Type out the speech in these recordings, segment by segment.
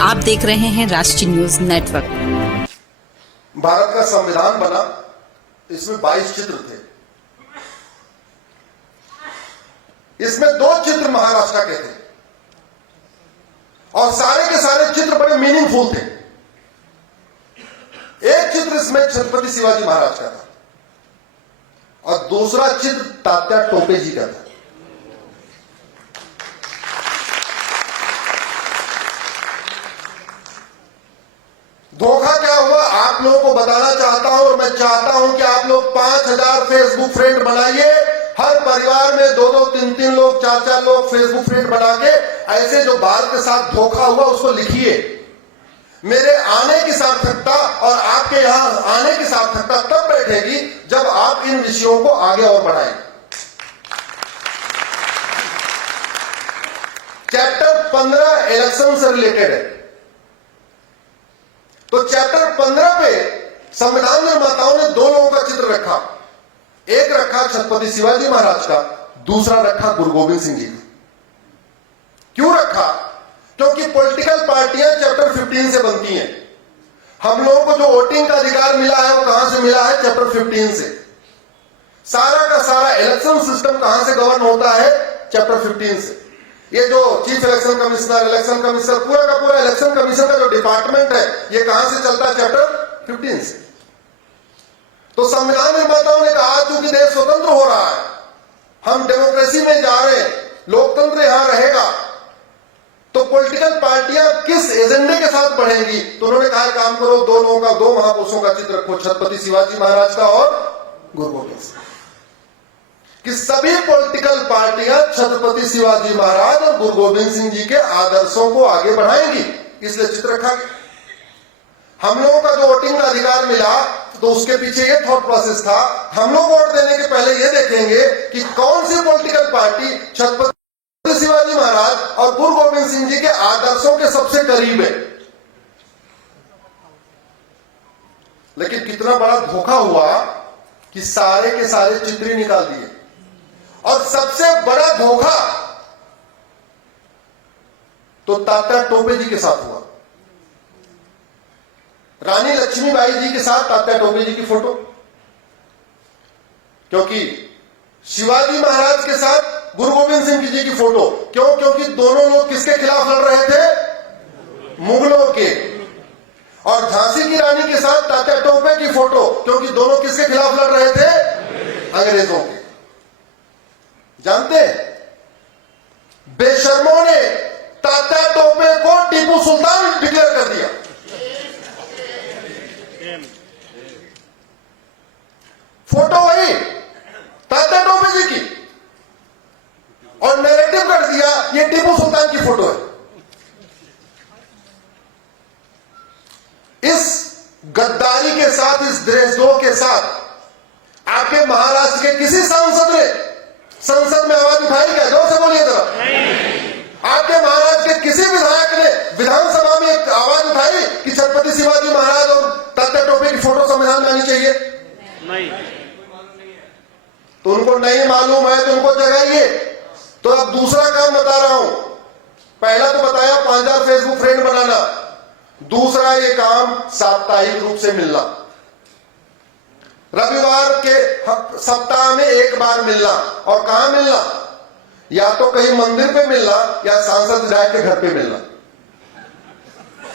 आप देख रहे हैं राष्ट्रीय न्यूज नेटवर्क। भारत का संविधान बना, इसमें 22 चित्र थे। इसमें 2 चित्र महाराष्ट्र के थे और सारे के सारे चित्र बड़े मीनिंगफुल थे। एक चित्र इसमें छत्रपति शिवाजी महाराज का था और दूसरा चित्र तात्या टोपे जी का था। धोखा क्या हुआ आप लोगों को बताना चाहता हूं और मैं चाहता हूं कि आप लोग 5000 फेसबुक फ्रेंड बनाइए। हर परिवार में 2-2, 3-3 लोग, 4-4 लोग फेसबुक फ्रेंड बना के ऐसे जो भारत के साथ धोखा हुआ उसको लिखिए। मेरे आने की सार्थकता और आपके यहां आने की सार्थकता तब बैठेगी जब आप इन विषयों को आगे और बढ़ाएं। चैप्टर 15 इलेक्शन से रिलेटेड है, तो चैप्टर 15 पे संविधान निर्माताओं ने 2 लोगों का चित्र रखा। एक रखा छत्रपति शिवाजी महाराज का, दूसरा रखा गुरु गोविंद सिंह जी का। क्यों रखा? क्योंकि पॉलिटिकल पार्टियां चैप्टर 15 से बनती हैं। हम लोगों को जो वोटिंग का अधिकार मिला है वो कहां से मिला है? चैप्टर 15 से। सारा का सारा इलेक्शन सिस्टम कहां से गवर्न होता है? चैप्टर 15 से। ये जो chief election commissioner, election commissioner, पूरा का पूरा इलेक्शन कमीशन का जो डिपार्टमेंट है ये कहां से चलता है? चैप्टर 15 से। तो संविधान निर्माताओं ने कहा चूंकि देश स्वतंत्र हो रहा है, हम डेमोक्रेसी में जा रहे हैं, लोकतंत्र यहां रहेगा, तो पॉलिटिकल पार्टियां किस एजेंडे के साथ बढ़ेंगी? तो उन्होंने कहा काम करो, 2 लोगों का, 2 महापुरुषों का चित्र रखो, छत्रपति शिवाजी महाराज का और गुरु गोविंद सिंह, कि सभी पॉलिटिकल पार्टियां छत्रपति शिवाजी महाराज और गुरु गोविंद सिंह जी के आदर्शों को आगे बढ़ाएंगी, इसलिए चित्र रखा गया। हम लोगों का जो वोटिंग का अधिकार मिला तो उसके पीछे ये थॉट प्रोसेस था, हम लोग वोट देने के पहले ये देखेंगे कि कौन सी पॉलिटिकल पार्टी छत्रपति शिवाजी महाराज और गुरु गोविंद सिंह जी के आदर्शों के सबसे करीब है। लेकिन कितना बड़ा धोखा हुआ कि सारे के सारे चित्र ही निकाल दिए। और सबसे बड़ा धोखा तो तात्या टोपे जी के साथ हुआ। रानी लक्ष्मीबाई जी के साथ तात्या टोपे जी की फोटो, क्योंकि शिवाजी महाराज के साथ गुरु गोविंद सिंह जी की फोटो। क्यों? क्योंकि दोनों लोग किसके खिलाफ लड़ रहे थे? मुगलों के। और झांसी की रानी के साथ तात्या टोपे की फोटो, क्योंकि दोनों किसके खिलाफ लड़ रहे थे? अंग्रेजों के। जानते हैं बेशर्मों ने तात्या टोपे को टीपू सुल्तान डिक्लेयर कर दिया। फोटो वही तात्या टोपे जी की और नैरेटिव कर दिया ये टीपू सुल्तान की फोटो है। इस गद्दारी के साथ, इस देशद्रोह के साथ आपके महाराष्ट्र के किसी सांसद ने संसद में आवाज उठाई क्या? जोर से बोलिए जरा। आपके महाराष्ट्र के किसी विधायक ने विधानसभा में एक आवाज उठाई कि छत्रपति शिवाजी महाराज और तात्या टोपे की फोटो संविधान में आनी चाहिए? नहीं। तो उनको नहीं मालूम है तो उनको जगाइए। तो अब दूसरा काम बता रहा हूं। पहला तो बताया 5000 फेसबुक फ्रेंड बनाना, दूसरा ये काम साप्ताहिक रूप से मिलना, रविवार के सप्ताह में 1 बार मिलना। और कहां मिलना? या तो कहीं मंदिर पे मिलना या सांसद विधायक के घर पे मिलना।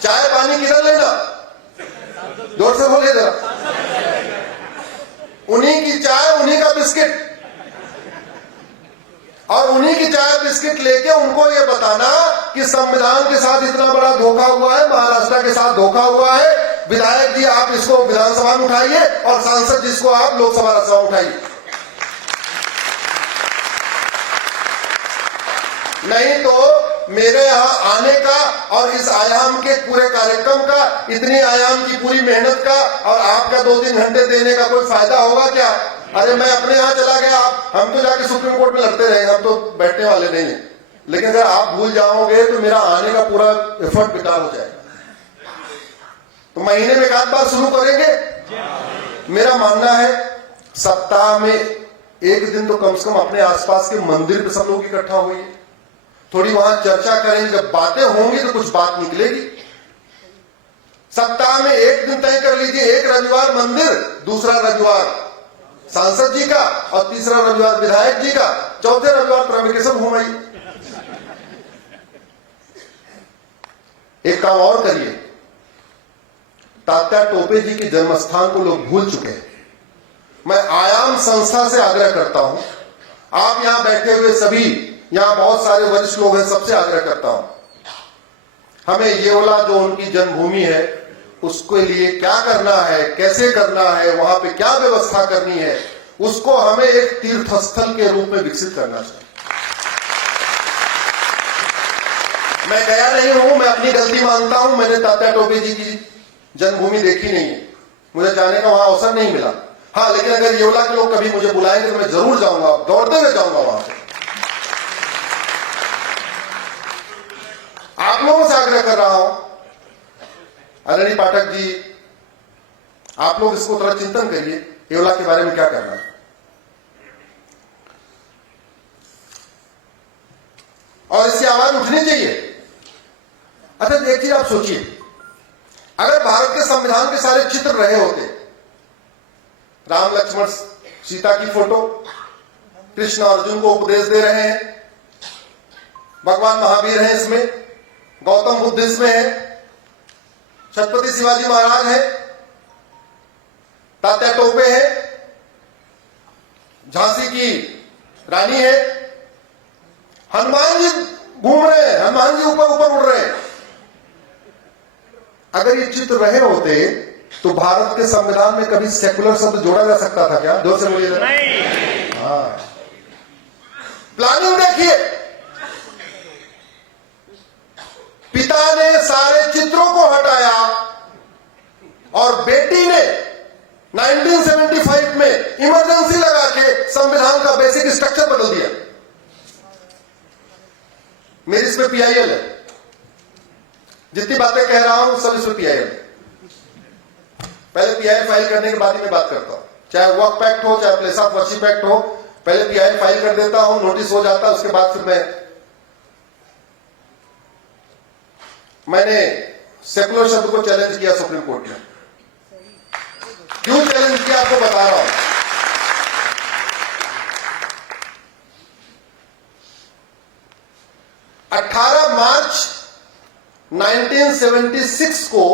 चाय पानी किधर लेना? जोर से बोलिए जरा। उन्हीं की चाय, उन्हीं का बिस्किट, और उन्हीं की चाय बिस्किट लेके उनको ये बताना कि संविधान के साथ इतना बड़ा धोखा हुआ है, महाराष्ट्र के साथ धोखा हुआ है। विधायक जी आप इसको विधानसभा में उठाइए और सांसद जिसको आप लोकसभा राज्यसभा उठाइए। नहीं तो मेरे यहां आने का और इस आयाम के पूरे कार्यक्रम का, इतनी आयाम की पूरी मेहनत का और आपका 2-3 घंटे देने का कोई फायदा होगा क्या? अरे मैं अपने यहां चला गया, हम तो जाके सुप्रीम कोर्ट में लड़ते रहेंगे, हम तो बैठने वाले नहीं है। लेकिन अगर आप भूल जाओगे तो मेरा आने का पूरा एफर्ट बेकार हो जाएगा। तो महीने में 1 बार शुरू करेंगे। मेरा मानना है सप्ताह में 1 दिन तो कम से कम अपने आसपास के मंदिर पे सब लोग इकट्ठा होइए, थोड़ी वहां चर्चा करेंगे। जब बातें होंगी तो कुछ बात निकलेगी। सप्ताह में एक दिन तय कर लीजिए, एक रविवार मंदिर, दूसरा रविवार सांसद जी का और तीसरा रविवार विधायक जी का, चौथे रविवार ट्रमिकेशन घुमाइए। एक काम और करिए, तात्या टोपे जी के जन्मस्थान को लोग भूल चुके हैं। मैं आयाम संस्था से आग्रह करता हूं, आप यहां बैठे हुए सभी, यहां बहुत सारे वरिष्ठ लोग हैं, सबसे आग्रह करता हूं, हमें येवला जो उनकी जन्मभूमि है उसके लिए क्या करना है, कैसे करना है, वहां पे क्या व्यवस्था करनी है, उसको हमें एक तीर्थ स्थल के रूप में विकसित करना चाहिए। मैं गया नहीं हूं, मैं अपनी गलती मानता हूं, मैंने तात्या टोपे जी की जन्मभूमि देखी नहीं है, मुझे जाने का वहां अवसर नहीं मिला। हाँ, लेकिन अगर येवला के लोग कभी मुझे बुलाएंगे तो मैं जरूर जाऊंगा, दौड़ते हुए जाऊंगा वहां पे। आप लोगों से आग्रह कर रहा हूं, आदरणीय पाठक जी, आप लोग इसको थोड़ा चिंतन करिए, येवला के बारे में क्या करना है। और इसकी आवाज उठनी चाहिए। अच्छा, एक चीज आप सोचिए, अगर भारत के संविधान के सारे चित्र रहे होते, राम लक्ष्मण सीता की फोटो, कृष्ण अर्जुन को उपदेश दे रहे हैं, भगवान महावीर हैं इसमें, गौतम बुद्ध इसमें है, छत्रपति शिवाजी महाराज है, तात्या टोपे है, झांसी की रानी है, हनुमान जी घूम रहे हैं, हनुमान जी ऊपर ऊपर उड़ रहे हैं। अगर ये चित्र रहे होते तो भारत के संविधान में कभी सेकुलर शब्द जोड़ा जा सकता था क्या? जोर से बोलिए जरा। हाँ, प्लानिंग देखिए, पिता ने सारे चित्रों को हटाया और बेटी ने 1975 में इमरजेंसी लगा के संविधान का बेसिक स्ट्रक्चर बदल दिया। मेरी इसमें पीआईएल है, जितनी बातें कह रहा हूं सब इसमें पीआईएल है। पहले पीआईएल फाइल करने के बाद ही मैं बात करता हूं, चाहे वर्क पैक्ट हो चाहे प्लेस ऑफ वर्शिप पैक्ट हो, पहले पीआईएल फाइल कर देता हूं, नोटिस हो जाता है, उसके बाद फिर मैंने सेकुलर शब्द को चैलेंज किया सुप्रीम कोर्ट में। क्यों चैलेंज किया आपको बता रहा हूं। मार्च 1976 को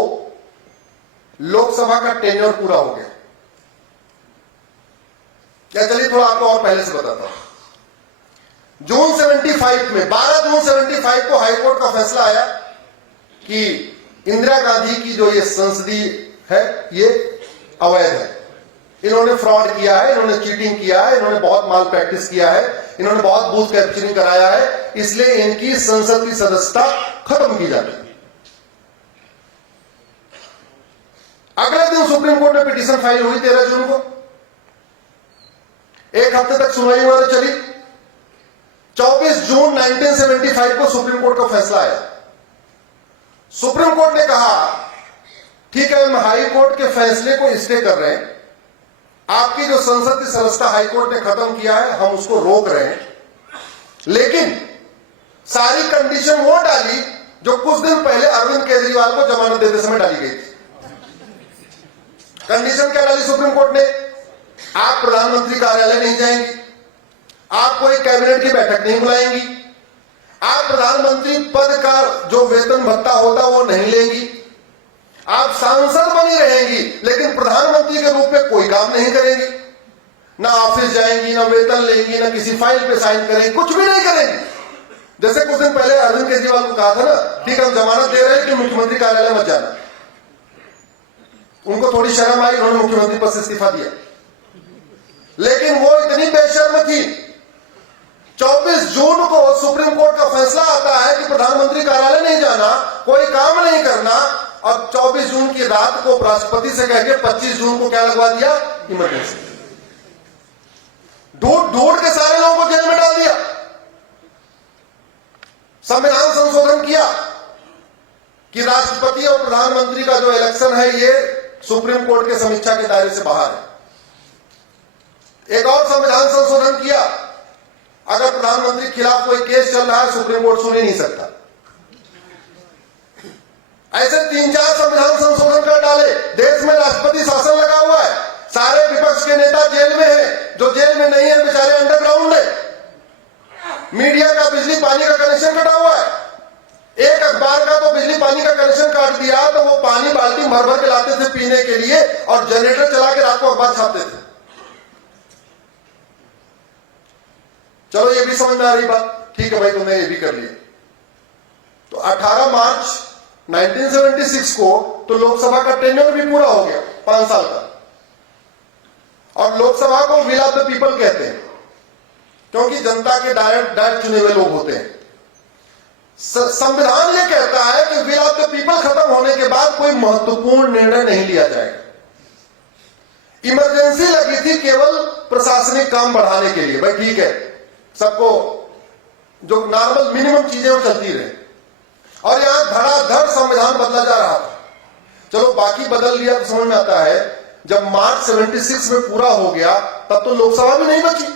लोकसभा का टेन्योर पूरा हो गया। क्या, चलिए थोड़ा आपको और पहले से बताता हूं। जून 75 में 12 जून 75 को हाईकोर्ट का फैसला आया कि इंदिरा गांधी की जो ये संसदीय है ये अवैध है, इन्होंने फ्रॉड किया है, इन्होंने चीटिंग किया है, इन्होंने बहुत माल प्रैक्टिस किया है, इन्होंने बहुत बूथ कैप्चरिंग कराया है, इसलिए इनकी संसद की सदस्यता खत्म की जाती है। अगले दिन सुप्रीम कोर्ट में पिटीशन फाइल हुई 13 जून को, एक हफ्ते तक सुनवाई वहां चली। 24 जून 1975 को सुप्रीम कोर्ट का फैसला आया। सुप्रीम कोर्ट ने कहा ठीक है, हम हाई कोर्ट के फैसले को स्टे कर रहे हैं, आपकी जो संसद की सदस्यता हाई कोर्ट ने खत्म किया है हम उसको रोक रहे हैं, लेकिन सारी कंडीशन वो डाली जो कुछ दिन पहले अरविंद केजरीवाल को जमानत देते समय डाली गई थी। कंडीशन क्या डाली सुप्रीम कोर्ट ने? आप प्रधानमंत्री कार्यालय नहीं जाएंगी, आप कोई कैबिनेट की बैठक नहीं बुलाएंगी, आप प्रधानमंत्री पद का जो वेतन भत्ता होता वो नहीं लेंगी, आप सांसद बनी रहेंगी लेकिन प्रधानमंत्री के रूप में कोई काम नहीं करेंगी, ना ऑफिस जाएंगी, ना वेतन लेंगी, ना किसी फाइल पे साइन करेंगी, कुछ भी नहीं करेंगी। जैसे कुछ दिन पहले अरविंद केजरीवाल को कहा था ना, ठीक हम जमानत दे रहे हैं कि मुख्यमंत्री कार्यालय मत जाना। उनको थोड़ी शर्म आई, उन्होंने मुख्यमंत्री पद से इस्तीफा दिया, लेकिन वो इतनी बेशर्म थी। 24 जून को सुप्रीम कोर्ट का फैसला आता है कि प्रधानमंत्री कार्यालय नहीं जाना, कोई काम नहीं करना, और 24 जून की रात को राष्ट्रपति से कह के 25 जून को क्या लगवा दिया? इमरजेंसी। ढूंढ के सारे लोगों को जेल में डाल दिया। संविधान संशोधन किया कि राष्ट्रपति और प्रधानमंत्री का जो इलेक्शन है ये सुप्रीम कोर्ट के समीक्षा के दायरे से बाहर है। एक और संविधान संशोधन किया, अगर प्रधानमंत्री के खिलाफ कोई केस चल रहा है सुप्रीम कोर्ट सुन ही नहीं सकता। ऐसे 3-4 संविधान संशोधन कर डाले, देश में राष्ट्रपति शासन लगा हुआ है, सारे विपक्ष के नेता जेल में हैं, जो जेल में नहीं है बेचारे अंडरग्राउंड है, मीडिया का बिजली पानी का कनेक्शन कटा हुआ है, एक अखबार का तो बिजली पानी का कनेक्शन काट दिया तो वो पानी बाल्टी भर भर के लाते थे पीने के लिए और जनरेटर चला के रात को अखबार छापते थे। चलो ये भी समझ में आ रही बात, ठीक है भाई तुमने ये भी कर लिया। तो 18 मार्च 1976 को तो लोकसभा का टेन्योर भी पूरा हो गया 5 साल का, और लोकसभा को विल ऑफ द पीपल कहते हैं क्योंकि जनता के डायरेक्ट चुने हुए लोग होते हैं। संविधान ये कहता है कि विल ऑफ द पीपल खत्म होने के बाद कोई महत्वपूर्ण निर्णय नहीं लिया जाएगा। इमरजेंसी लगी थी केवल प्रशासनिक काम बढ़ाने के लिए, भाई ठीक है, सबको जो नॉर्मल मिनिमम चीजें वो चलती रहे, और यहां धड़ाधड़ संविधान बदला जा रहा था। चलो बाकी बदल लिया तो समझ में आता है, जब मार्च 76 में पूरा हो गया तब तो लोकसभा भी नहीं बची,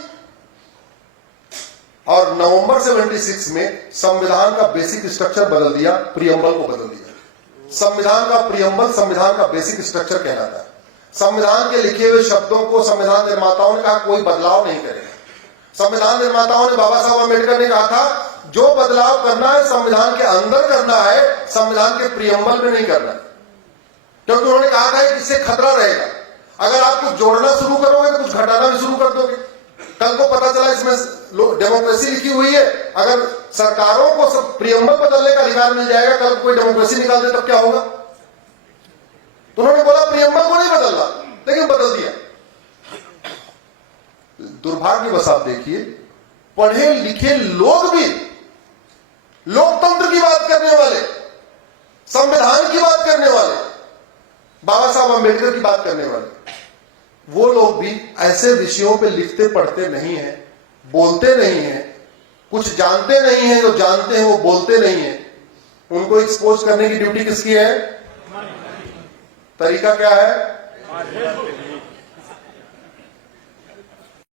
और नवंबर 76 में संविधान का बेसिक स्ट्रक्चर बदल दिया, प्रियम्बल को बदल दिया। संविधान का प्रियम्बल संविधान का बेसिक स्ट्रक्चर कहलाता है। संविधान के लिखे हुए शब्दों को संविधान निर्माताओं ने कहा कोई बदलाव नहीं करेगा। संविधान निर्माताओं ने, बाबा साहब अम्बेडकर ने कहा था जो बदलाव करना है संविधान के अंदर करना है, संविधान के प्रियम्बल में नहीं करना, क्योंकि उन्होंने कहा था कि इससे खतरा रहेगा। अगर आप कुछ जोड़ना शुरू करोगे तो कुछ घटाना भी शुरू कर दोगे। कल को पता चला इसमें डेमोक्रेसी लिखी हुई है, अगर सरकारों को सब प्रियम्बल बदलने का अधिकार मिल जाएगा, कल कोई डेमोक्रेसी निकाल दे तब क्या होगा? तो उन्होंने बोला प्रियम्बल को नहीं बदलना, लेकिन बदल दिया। दुर्भाग्यवश आप देखिए, पढ़े लिखे लोग भी लोकतंत्र की बात करने वाले, संविधान की बात करने वाले, बाबा साहब अम्बेडकर की बात करने वाले, वो लोग भी ऐसे विषयों पे लिखते पढ़ते नहीं हैं, बोलते नहीं हैं, कुछ जानते नहीं हैं, जो जानते हैं वो बोलते नहीं हैं। उनको एक्सपोज करने की ड्यूटी किसकी है? तरीका क्या है?